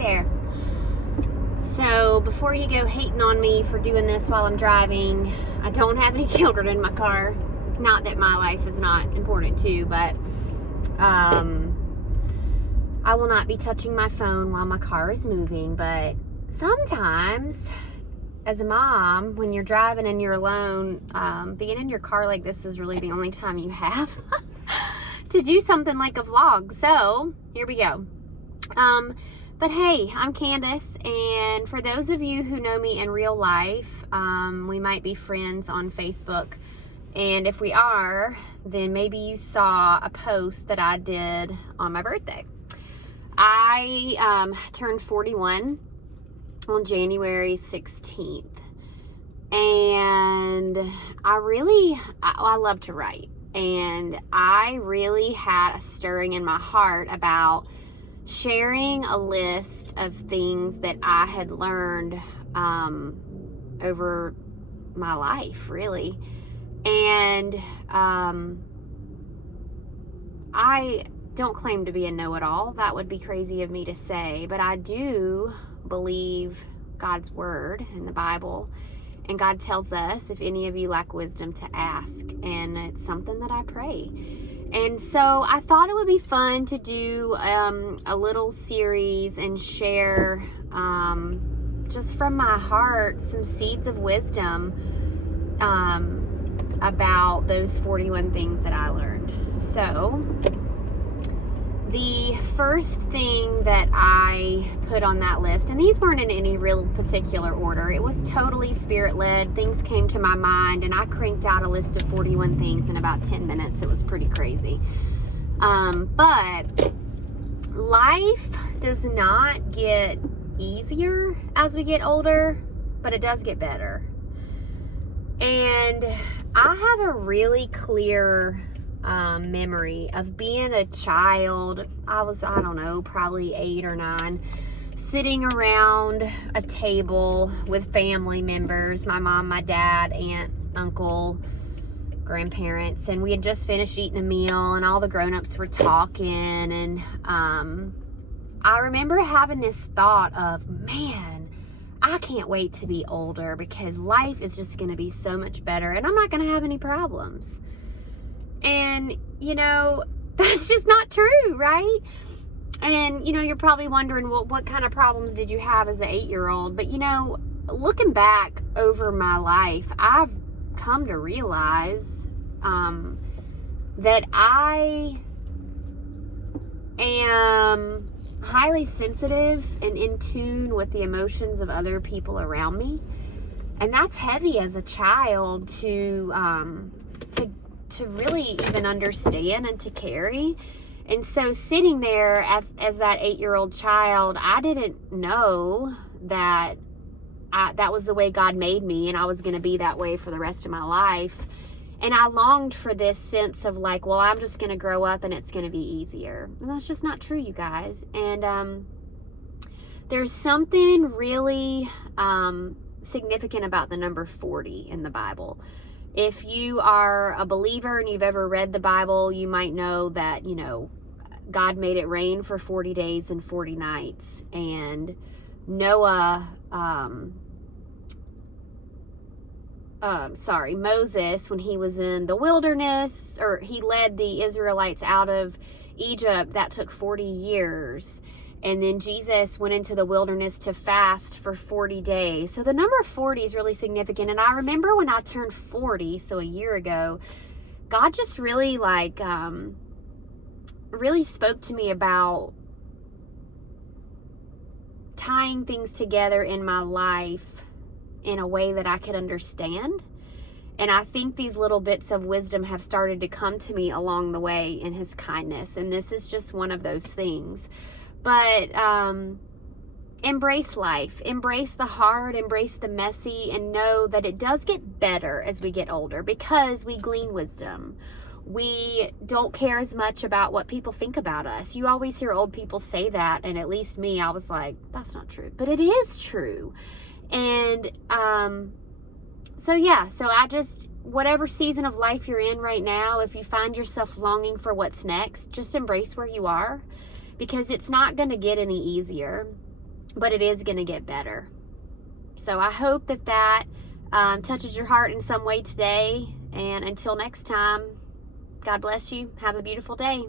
there. So before you go hating on me for doing this while I'm driving, I don't have any children in my car. Not that my life is not important too, but I will not be touching my phone while my car is moving. But sometimes, as a mom, when you're driving and you're alone, being in your car like this is really the only time you have to do something like a vlog. So here we go. But hey, I'm Candace, and for those of you who know me in real life, we might be friends on Facebook, and if we are, then maybe you saw a post that I did on my birthday. I turned 41 on January 16th, and I love to write, and I really had a stirring in my heart about sharing a list of things that I had learned over my life, really. And I don't claim to be a know-it-all. That would be crazy of me to say, but I do believe God's word in the Bible, and God tells us, if any of you lack wisdom, to ask, and it's something that I pray. And so I thought it would be fun to do a little series and share just from my heart some seeds of wisdom about those 41 things that I learned. So the first thing that I put on that list, and these weren't in any real particular order, it was totally spirit-led. Things came to my mind, and I cranked out a list of 41 things in about 10 minutes. It was pretty crazy. But life does not get easier as we get older, but it does get better. And I have a really clear memory of being a child. I don't know, probably 8 or 9, sitting around a table with family members, my mom, my dad, aunt, uncle, grandparents, and we had just finished eating a meal, and all the grown-ups were talking, and I remember having this thought of, man, I can't wait to be older because life is just going to be so much better, and I'm not going to have any problems. And, that's just not true, right? And, you're probably wondering, well, what kind of problems did you have as an 8-year-old? But, looking back over my life, I've come to realize that I am highly sensitive and in tune with the emotions of other people around me. And that's heavy as a child to really even understand and to carry. And so sitting there as that 8-year-old child, I didn't know that that was the way God made me, and I was going to be that way for the rest of my life. And I longed for this sense of like, well, I'm just going to grow up and it's going to be easier. And that's just not true, you guys. And there's something really significant about the number 40 in the Bible. If you are a believer and you've ever read the Bible, you might know that, God made it rain for 40 days and 40 nights. And Moses, when he was in the wilderness, or he led the Israelites out of Egypt, that took 40 years. And then Jesus went into the wilderness to fast for 40 days. So the number 40 is really significant. And I remember when I turned 40, so a year ago, God just really really spoke to me about tying things together in my life in a way that I could understand. And I think these little bits of wisdom have started to come to me along the way in His kindness. And this is just one of those things. But embrace life, embrace the hard, embrace the messy, and know that it does get better as we get older because we glean wisdom. We don't care as much about what people think about us. You always hear old people say that, and at least me, I was like, that's not true. But it is true. And so I just, whatever season of life you're in right now, if you find yourself longing for what's next, just embrace where you are, because it's not going to get any easier. but it is going to get better. So I hope that touches your heart in some way today. And until next time, God bless you. Have a beautiful day.